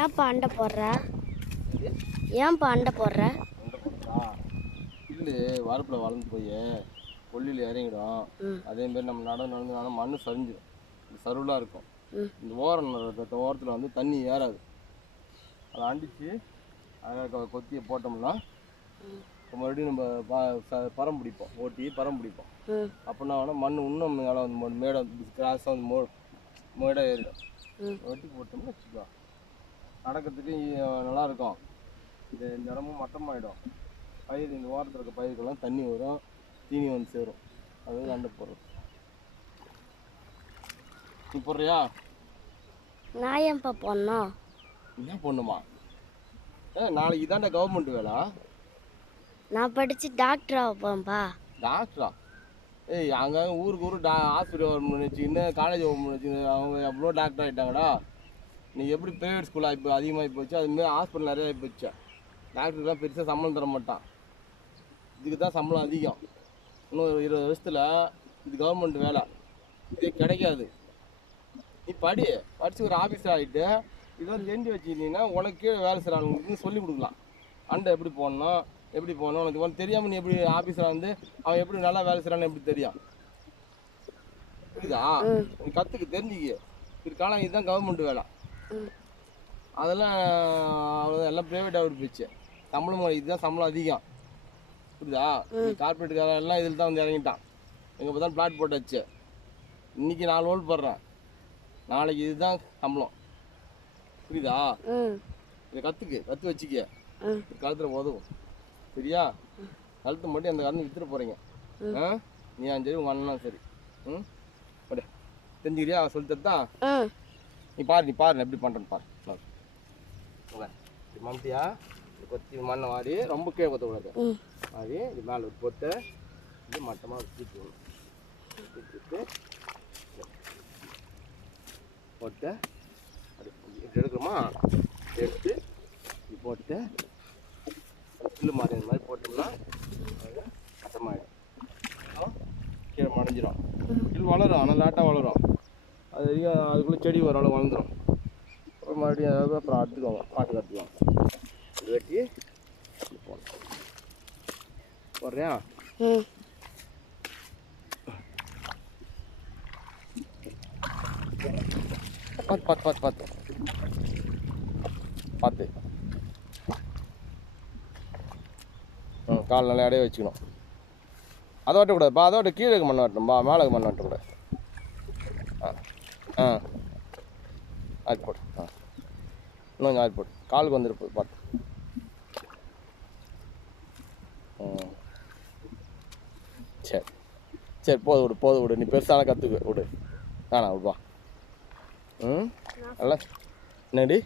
ஏன்ப்பா அண்டை போடுற? ஏன்ப்பா அண்டை போடுற? புல்லு வரப்பில் வளர்ந்து போய் கொல்லியில் இறங்கிடும். அதேமாரி நம்ம நடந்து மண் சரிஞ்சிடும். இந்த சருவலாக இருக்கும். இந்த ஓரத்தில் வந்து தண்ணி ஏறாது. அதை அண்டிச்சு அதை கொத்தியை போட்டோம்னா மறுபடியும் நம்ம பரம் பிடிப்போம். ஓட்டி பரம் பிடிப்போம். அப்படின்னா வேணால் மண் இன்னும் மேலே வந்து மேடை கிராஸாக வந்து மேடாக ஏறிடும். வெட்டி போட்டோம்னா வச்சுக்கோ நடக்கிறதுக்கு நல்லாயிருக்கும். இந்த இடமும் மட்டமாகிடும். பயிர் இந்த ஓரத்தில் இருக்க பயிருக்கெல்லாம் தண்ணி வரும், தீனி வந்து சேரும். அது அண்டை போடுறது. நீ போடுறியா? நான் ஏன்ப்பா போடணும்? என்ன பொண்ணுமா? நாளைக்கு இதாண்டா கவர்மெண்ட் வேலை. நான் படித்து டாக்டர் ஆகப்போம்பா. டாக்டரா? அங்கே ஊருக்கு ஹாஸ்பிட்டல் ஓப்பன் வச்சுக்கின்னு காலேஜ் ஓப்பன் வச்சுக்கின்னு அவங்க எவ்வளோ டாக்டர் ஆகிட்டாங்கடா. நீ எப்படி ப்ரைவேட் ஸ்கூலாக இப்போ அதிகமாகி போச்சு, அதுமாரி ஹாஸ்பிட்டல் நிறைய ஆகி போச்சு. டாக்டருக்குலாம் பெருசாக சம்பளம் தர மாட்டான். இதுக்கு தான் சம்பளம் அதிகம். இன்னும் 20 வருஷத்தில் இது கவர்மெண்ட் வேலை இது கிடைக்காது. நீ படித்து ஒரு ஆஃபீஸர் ஆகிட்டு இதெல்லாம் தெரிஞ்சு வச்சுக்கிட்டீங்கன்னா உனக்கு கீழே வேலை செய்கிறாங்களுக்கு சொல்லி கொடுக்கலாம். அண்டை எப்படி போடணும், எப்படி போகணும். உனக்கு தெரியாமல் நீ எப்படி ஆஃபீஸராக வந்து அவன் எப்படி நல்லா வேலை செய்கிறான்னு எப்படி தெரியும்? புரியுதா? நீ கற்றுக்கு தெரிஞ்சுக்க. இதுக்கான இதுதான் கவர்மெண்ட் வேலை. அதெல்லாம் அவ்வளோதான். எல்லாம் ப்ரைவேட்டாக போயிடுச்சு. சம்பளம் இதுதான் சம்பளம் அதிகம். புரியுதா? கார்பரேட்டுக்காரன் எல்லாம் இதில் தான் வந்து இறங்கிட்டான். எங்கே பார்த்தாலும் பிளாட் போட்டாச்சு. இன்றைக்கி 4 ரோல் போடுறேன், நாளைக்கு இதுதான் சம்பளம். புரியுதா? இதை கற்று வச்சுக்க. காலத்தில் உதவும். சரியா? கழுத்து மட்டும் அந்த காலத்தில் விற்றுட்டு போகிறீங்க. நீ சரி, உங்கள் அண்ணனும் சரி. அப்படியே தெரிஞ்சுக்கிறியா? சொல்லித்தா நீ பாரு எப்படி பண்ணுறேன்னு பாரு. மம்தியா கொத்தி மண்ணை வாரி ரொம்ப கீழே கொத்தக்கூடாது. வாரி இது மேலே போட்டு இது மட்டமாக வச்சுக்கணும். போட்டு அது எடுக்கிறோமா, எடுத்து இது போட்டு புல்லு மாதிரி இந்த மாதிரி போட்டோம்னா அது கட்டமாயிடும். கீழே மடைஞ்சிடும். புல் வளரும், ஆனால் லேட்டாக வளரும். அது வரைக்கும் அதுக்குள்ளே செடி ஓரளவு வளர்ந்துடும். அப்புறம் மறுபடியும் அதாவது அப்புறம் அறுத்துக்குவாங்க, பாட்டு கற்றுக்குவாங்க. இது வெட்டி போடுறியா? பார்த்து கால் நல்லா இடையே வச்சுக்கணும். அதை வெட்டக்கூடாதுப்பா. அதை கீழே இருக்க மண்ணை வெட்டணும்பா, மேலே மண்ணை வெட்டக்கூடாது. ஆயில் போடு. இன்னும் கொஞ்சம் ஆயில் போடு. காலுக்கு வந்துருப்போம் பார்த்து. சரி போது விடு. நீ பெருசான கற்றுக்கு விடு. விடுவா. நல்லா என்னடி?